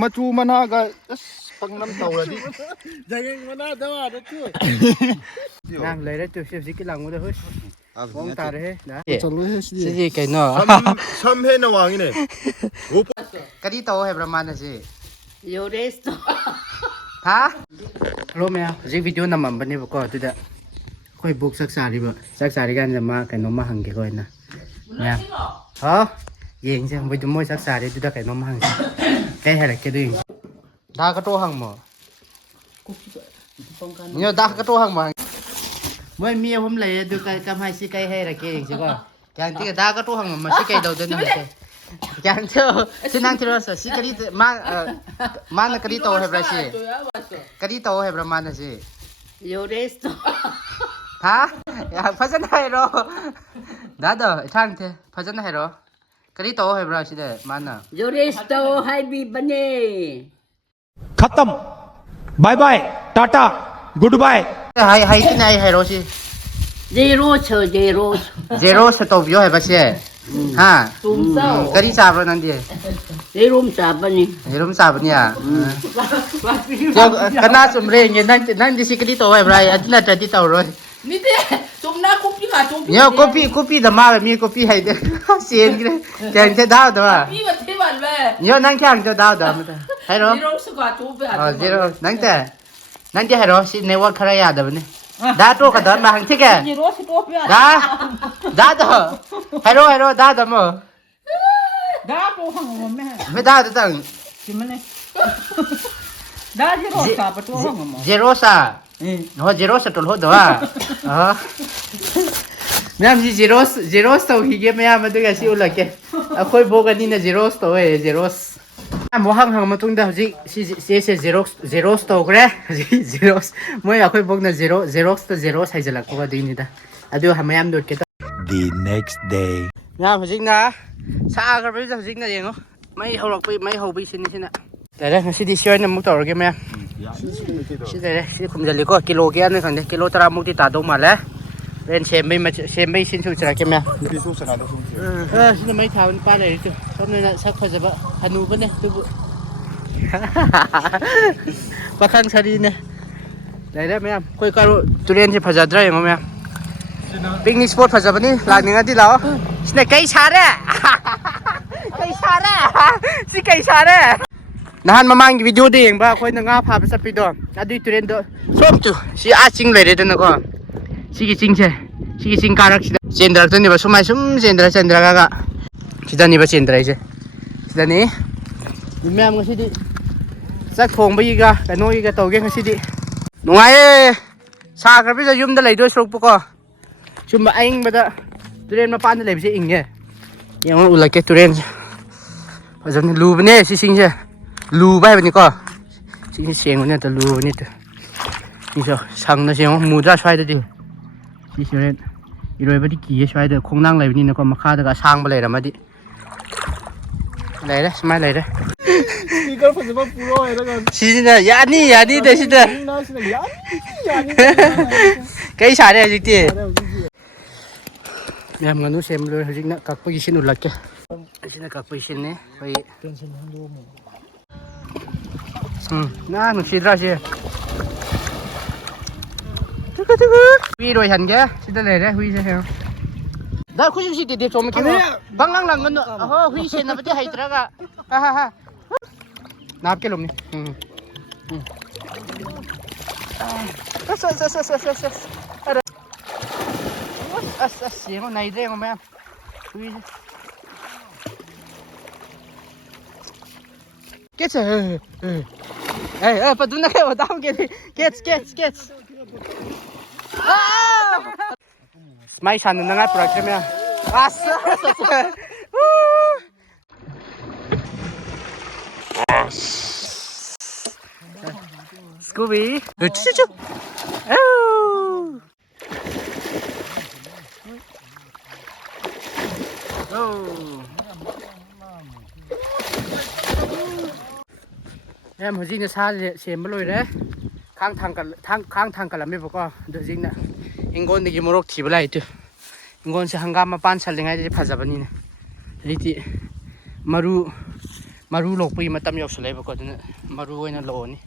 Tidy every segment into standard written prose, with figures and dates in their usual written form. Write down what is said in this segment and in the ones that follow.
maju mana ga pangnam tawladi jangan mana dawa ada tu nang lấy đấy tôi xếp cái lòng của tôi bóng ta đấy đó chalo he si gì cái nó sam he na wangine cái đi tàu hayประมาณนั้นสิ Yo resto. ฮะรู้ไหมจีวิดีโอน้ำมันเป็นยังไงก็ตัวเด็กค่อยบุกสักสารีบ่สักสารีกันจะมากันน้องมาหังกี่คนนะเนี่ยฮะยิงใช่ไปดูมวยสักสารีตัวเด็กกันน้องมาหังแค่ไหนแค่ดึงดากระโตหังมั้งเนี่ยดากระโตหังมั้งมวยเมียผมเลยดูกันกำให้สิไก่ให้ละแค่เองใช่ก็อย่างที่ดากระโตหังมั้งสิไก่เดาเดินนั่นเลยอย่างเช่นสินังที่เราสิกระดิ่งมันกระดิ่งโตให้ประสิกระดิ่งโตให้ประมาณนั้นสิ Yo resto. ฮะอยากพัฒนาให้เราได้เด้อทางเถอะพัฒนาให้เรากระดิ่งโตให้ประสิเด้อมันน่ะ Yo resto hai bi bane. खत्म bye bye ta-ta good bye ให้ที่ไหนให้เราสิ Zero cho zero. เซโร่สต็อปอยู่ให้ประสิฮะ Tum sao. กระดิ่งสามแล้วนั่นดิ Zero sa bane. เฮ้ยรู้มั้ยสามเนี่ยเจ้าคณะสมเร็จเนี่ยนั่นดิสิกระดิ่งโตให้ประอันนั้นจะติดต่อเลย Ni te tum na kopi ka tum. เนี่ยkopi dah mal mi kopi hai deh sen gitu jangan sedap dah Pi ba te ban ba.เนี่ยนั่งข้างจะดาวดาวมั้ยให้เรา Zero sa ka tum ba. อ๋อ zero นั่งจะให้เราสิในวัดคารยาเดี๋ยวนี้ได้ตัวกันเดินมาหังที่แก Zero sa to ba. ได้ตัวให้เราได้ตัวมั้ง Da to hang mo me. ไม่ได้ตัวตั้ง Ki mane. Da zero sa pa to hang mo. zero ซะเนาะ zero สะตุลโหดว่าอ๋อเนี่ยมี zero ตัวที่เก็บไม่เอามาดูกันสิอุลเกะค่อยบอกกันนี่นะ zero ตัวเอ้ zero มหังมาตรงเดียวสิzero ตัวก็ได้ zero มวยค่อยบอกนะ zero ตัว zero ใส่จะหลักก็ดีนี่นะอะดูหามายามดูกัน the next day เนี่ยจริงนะสะอาดกันไปจริงนะยังเนาะไม่เขาหลอกไปไม่เขาไปสินี่สินะแต่เนี่ยสิที่ช่วยน้ำมุกต่อกันไหมสิแต่เนี่ยสิผมจะเรียกว่ากิโลกี่อันนี่กันเนี่ยกิโลตรามุกที่ตาดงมาแล้วเป็นเชมไม่สิ้นสุดจะกันไหม bisu sana da sun สิไม่ทำป้าเลยจุ๊บตอนนี้นะสักคนจะแบบฮันูปะเนี่ยตุ๊บปะคังชาดีเนี่ยได้ไหมครับคุยกันตุเรียนที่พัฒนาได้ยังไงปิกนิกสปอตพัฒนาปะนี่หลังนี้ที่เราสิเนี่ยไก่ชาร์ไก่ชาร์สิไก่ชาร์นะฮันมามังวิดีโอดีเองบ้าคุยนังอาพาไปสับปีดอนะดูตุเรียนดูส้มจุสิอาชิงเลยเด็ดนะก็สิกิชิงใช่สิกิชิงการักสิเจนดรักตัวนี้แบบสมัยสมเจนดรักก็สิดานี่แบบเจนดรักใช่สิดานี่ดูแม่มึงสิดิสักทงไปอีกอะแต่โน้อีกอะโตเก่งสิดิหนุ่ยชาครับพี่จะยุ่มได้เลยด้วยสรุปปุ๊กก็ชุ่มมาเองแบบตุเรียนมาปานได้เลยพี่เองเนี่ยยังอุ่นละเกตุเรียนเพราะฉะนั้นรูปเนี่ยสิสิงใช่รูไปแบบนี้ก็สิงเสียงเนี่ยแต่รูนี่ตัวนี่เจ้าช่างนะเสียงมูดราช่วยได้ดิสิเสียงอีรวยไปที่กี่ช่วยเด้อคงนั่งอะไรแบบนี้นะก็มาฆ่าเด้อก็ช่างไปเลยนะมาดิอะไรเด้สมัยอะไรเด้ ikan pun puro ya kan 시나 야니 대시다 na sina yani cái xài đây gì tì em ngân xem rồi hình như các bác sĩ nổi lắc kìa xin các bác sĩ này phải na nó chỉ ra gì huy rồi hẳn kìa xin đây đấy huy xem đó huy chỉ để cho mình cái băng lăng lăng ngân nữa huy xem nó vẫn hay thật cả ha ha ha nạp cái lồng này xiên con này đây không em kết rồi ê bắt đúng là cái vào tao kết mai sàn nó ngay bật cái mẹ Scooby, chuchu. Oh. Em hồi giờ xa xem mới rồi đấy. Khang thang cả làm mấy bữa qua, được gì nè. Anh con này mua thì lại chứ. Anh con sẽ hàng gam mà pan sạch ngay để phá ra bên này. Lý thị maru lok pi matam yok sele ba ko dun maru oina lo ni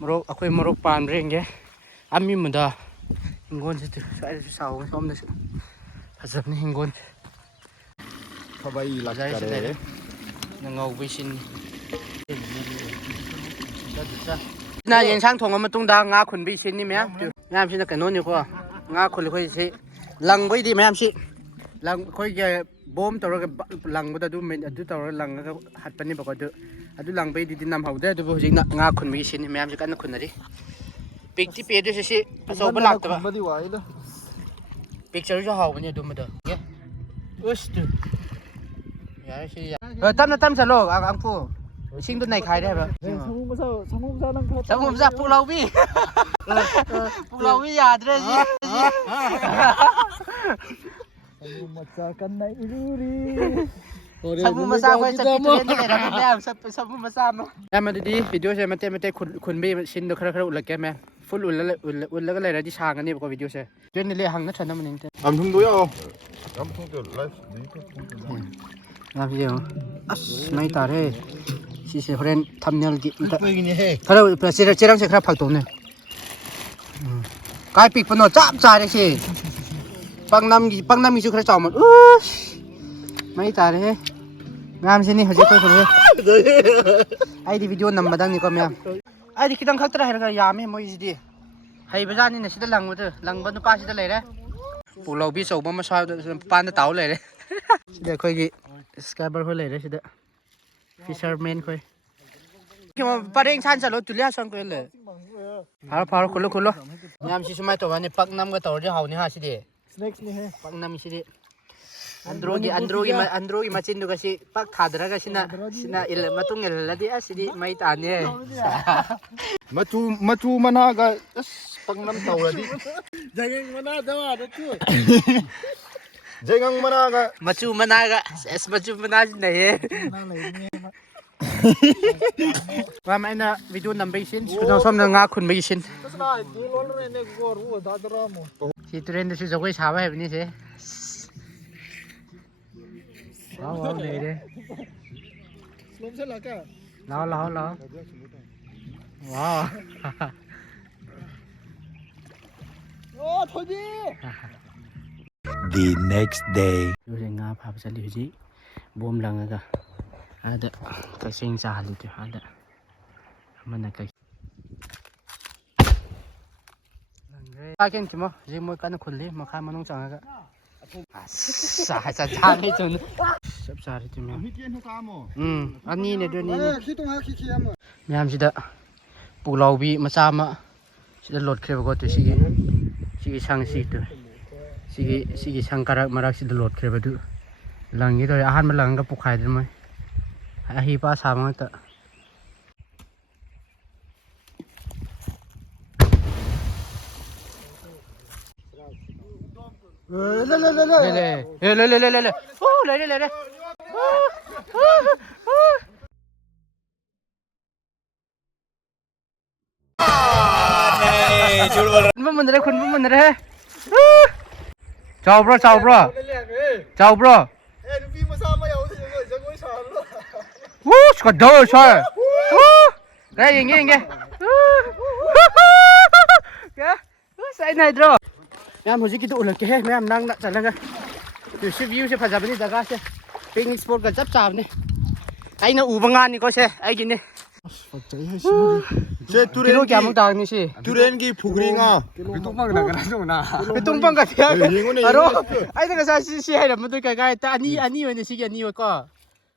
morok akhoi morok pan reng ge ami munda hingon se tu sai su sau som na phajab ni hingon Kabai jai se lakare. le na ngau bi sin na yen sang thong ma tung da nga khun bi sin ni me ngam sin na ka no ni ko nga khul khoi si lang bai di me si lang khoi ge bom tawra ga lang ba du men adu tawra lang ga hat pani ba ko du adu lang bai di nam hau da du hojing na nga khun bi sin ni me am si kan khun na ri pik ti pe du si so ba lak ta ba Badi wai da. picture jo hau ba ni du ma da ye us tu ya si ya tam na tam sa lo ang pu sing du nai khai da ba Samung sa nang khat. Samum sa pu lau bi pu lau bi ya dre ji Samung macha kan nai ururi. Samum masa ko sa picture ni ra me am samum masa ma ya ma di video se mate mate khun bi sin do khara khara ulak ke me full ul ga le ra di sang ani ko video se jen ni le hang na thana maning te Am thung do yo. Am thung do live ni ko. na video as mai ta re si se friend thumbnail gi Pui ni he. khara cherang se khara phak to ne kai pik pano chap cha re si pangnam gi chu khara chaw ma mai ta re ngam se ni hoje ko khore ai di video nam madang ni ko me ai di kitang khak tra her ga ya me moi ji di hai ba ni na sida lang mu lang ba nu pa sida le re pu lo bi chau ba ma sa pan da taw le re sida khoi gi subscriber khoi le re sida fisherman khoi ki ma pareng chan chalo tulia sang ko le phar kholo nyam si sumai to ba ni pak nam ga tor ji haw ni ha si di Snakes ni he. pak nam si di androgi machin du kasi pak thadra ga sina il matung el ladi asidi mai ta ne Machu mana ga pangnam tawla di. Jangang mana dawa da tu. Jangang mana ga machu managa es machu manaj ne he wa mai na video number sin so som na nga khun mai sin Kasna du lol re ne gor wo da dra mo. si tren de su jogoi sa ba he ni se wow ne de Slom se la ka. lao wow Oh thoji. The next day. yu se nga pha sa li ji bom lang ga ada ka sing sa li tu ada mana ka pa ken ki mo ji mo kan khun li ma kha manung chang ga sa ni chun sab sa ri tu me Mi tien ho ka mo. ani ne do ni ne Khi tu ha khi mo. myam sida pu lau bi ma cha ma sida lot khre ba ko tu si sang si tu si sang karak marak sida lot khre ba du lang gi do ahan ma lang ga pu khai du mai a hi pa sa ma ta le oh le Vamos mandar kun vamos mandar hai. Chào bro. Eh du bi ma sa ma yau se jang wei sa lo. Ska dơ sao? Cái gì nghe. Kìa. Sai này rồi. Em hồi cái tụ lực cái mấy em đang đặt trả lăng. Từ siêu view sẽ phải 잡으니 다가 sẽ. Ping sport cái 잡 đi. Anh nó ubangan ni có sẽ. Ai cái này. Je Kilo kya mong tawag ni si? turen gi phugri nga. Itong pang kaya. Hingon Aro. Ay naga sa si hay naman doon kaya ta ani wala sige ani ko.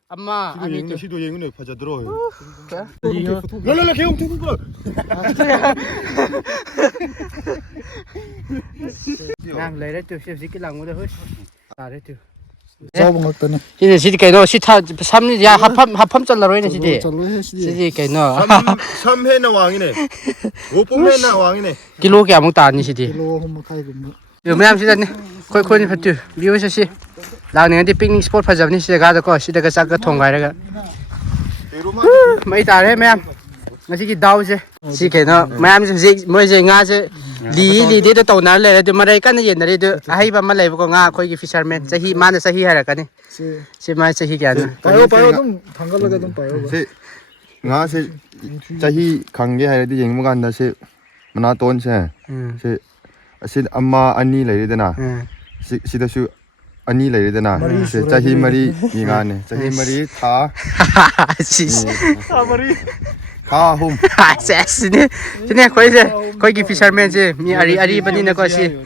Amma ani to. 시도 예은에 파자 들어. Liyo. 랄랄라 개용 두고 그래. Ngang lấy đấy tu si cái lòng của tôi. À đấy tu. 잡은 것더니. 시디 cái nó 시타 3년 야 합함 잘라로 했네 시디. 시디 cái nó. 3회나 왕이네. 5회나 왕이네. kilo kya mong ta ni si디. 로 한번 가이고. Yo mayam sida ni. Koi ni phatu. View sa si. Lang ni di picnic spot phajab ni sida ga ko sida ga sak ga thong gai ra ga. Mai ta re mayam. Ngasi ki daw se. Si cái nó mayam se moi je nga se Li dia tu tahu nak le tu mereka kan je dari tu ahi ba malai ko nga khoi ki fisherman sahi mana sahi hara kan ni si mai sahi kya na 빠요 좀 담갈라가 좀 빠요 세 나세 자히 관계 하야디 쟁무 간다 세 만나 돈세 세 시 엄마 아니 레이드나 시다슈 아니 레이드나 세 자히 머리 이가네 자히 머리 다 si 아무리 다홈 ses ni sini khoi ki fisherman je mi ari bani na ko si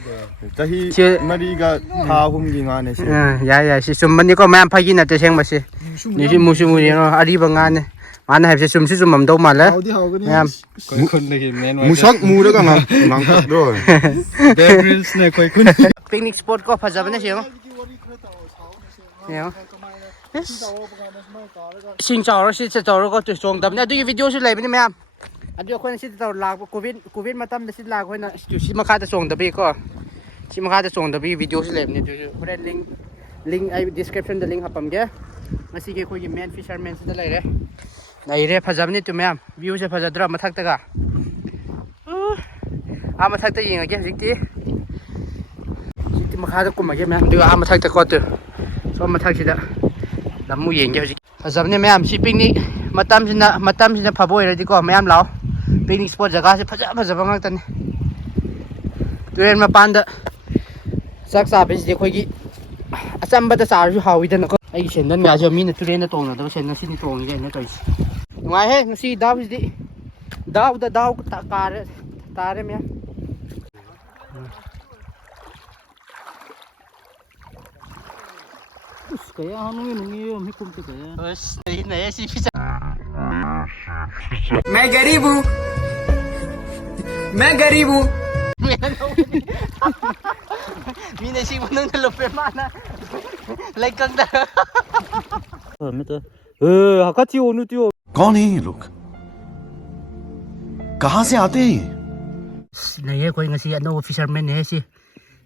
자히 머리가 다 홈기가네 세 ya si sumbani ko mam phagi na te seng ba si ni si musu mu ni no ari ba nga ne mana hai se sum si sum mam do ma la 어디 하거니 mam 무삭 무르가 낭탁도 데브릴스네 거의 군 picnic spot ko phaja ba ne si yo sing chao ro si che chao ro ko tu song dam na du video si lai ba ni mam adu ko na si taw lag covid matam da si lag ko na si ma kha ta song da bi ko si ma kha ta song da bi video si lai ni du friend link ai description da link hapam ge ngasi ge ko gi man fisherman si da lai re nai re phaja ba ni tu mam view se phaja dra ma thak ta ga ma thak ta yeng ge jikti ma kha ta kum ma ge mam du ma thak ta ko tu so ma thak si da lamu yeng ge jik phaja ba ni mam si picnic matam sina phaboi ra di ko mam lao picnic spot jaga se phaja ba ngak ta ni turen ma pan da sak sa be si khoi gi achamba da sa ju hawi da na ko ai sen nan ga jo mi na turen na tong na da sen na sin tong ge na toi ngai he ngsi daw di daw ta ka re me Kaya ano yun hikum te kaya. bas dai na si pizza मैं गरीब हूँ mi na si mo nang nalope mana like kang da 아까티 오늘 뛰어. कौन है ये लोग कहां से आते हैं ये? nai he koi ngasi ano fisherman ne si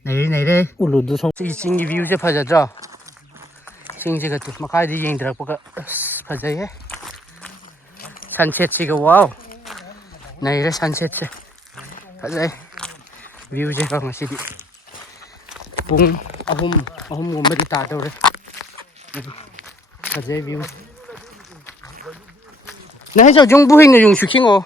nai re 울루도 성. si sing gi view je phaja ja sing je ga tu makai di yeng drak pa ka phaja ye sunset si ga wow nai re sunset se phaja view je ka ngasi di pung ahum gum di ta do re phaja view nai jo jung bu hing ne jung shu king o